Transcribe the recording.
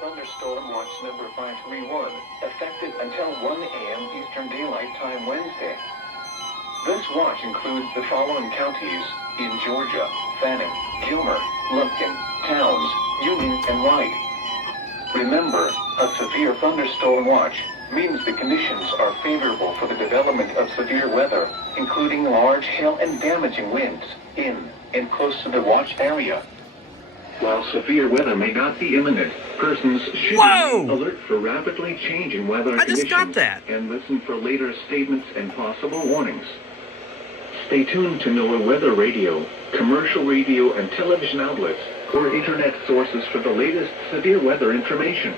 Thunderstorm Watch number 531, effective until 1 a.m. Eastern Daylight Time Wednesday. This watch includes the following counties in Georgia: Fannin, Gilmer, Lumpkin, Towns, Union, and White. Remember, a severe thunderstorm watch means the conditions are favorable for the development of severe weather, including large hail and damaging winds in and close to the watch area. While severe weather may not be imminent, persons should remain alert for rapidly changing weather I just got conditions that. and listen for later statements and possible warnings. Stay tuned to NOAA weather radio, commercial radio and television outlets, or internet sources for the latest severe weather information.